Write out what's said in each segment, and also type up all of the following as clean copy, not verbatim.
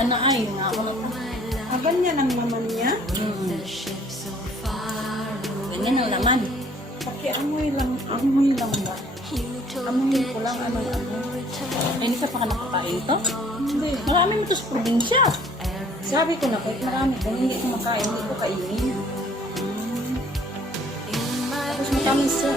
Sana ay, nga ako na. Ganyan ang naman niya. Ganyan ang laman. Pakiamoy lang ba? Amoy ko lang, ano. Ay, hindi ka pa ka nakakain to? Hindi. Marami mo to sa probinsya. Sabi ko na, kahit marami kung hindi ko makain, hindi ko kainin. Tapos matamis siya.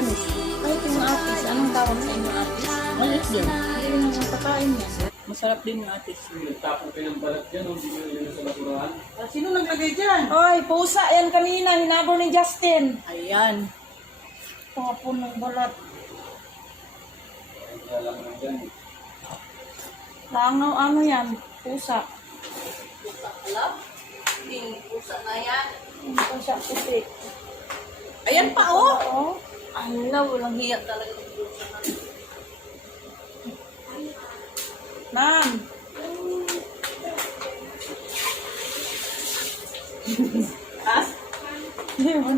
Tamis. Kahit yung atis, anong tawag sa inyo atis? Malis din. Hindi rin ang kakain niya. Masarap din yung atis. Nagtapon kayo ng balat dyan, hindi nyo nilagay sa basurahan. Sino naglagay dyan? Ay, pusa yan kanina. Hinabol ni Justin. Ayan. Pangapon ng balat. Kaya alam mo dyan. Langaw, ano yan? Pusa. Alam? Ting pusa na yan. Pusa puti. Ayan pa, oh. Oo. Ala, walang hiya talaga ng pusa na. Ma'am. Ha? Hindi mo.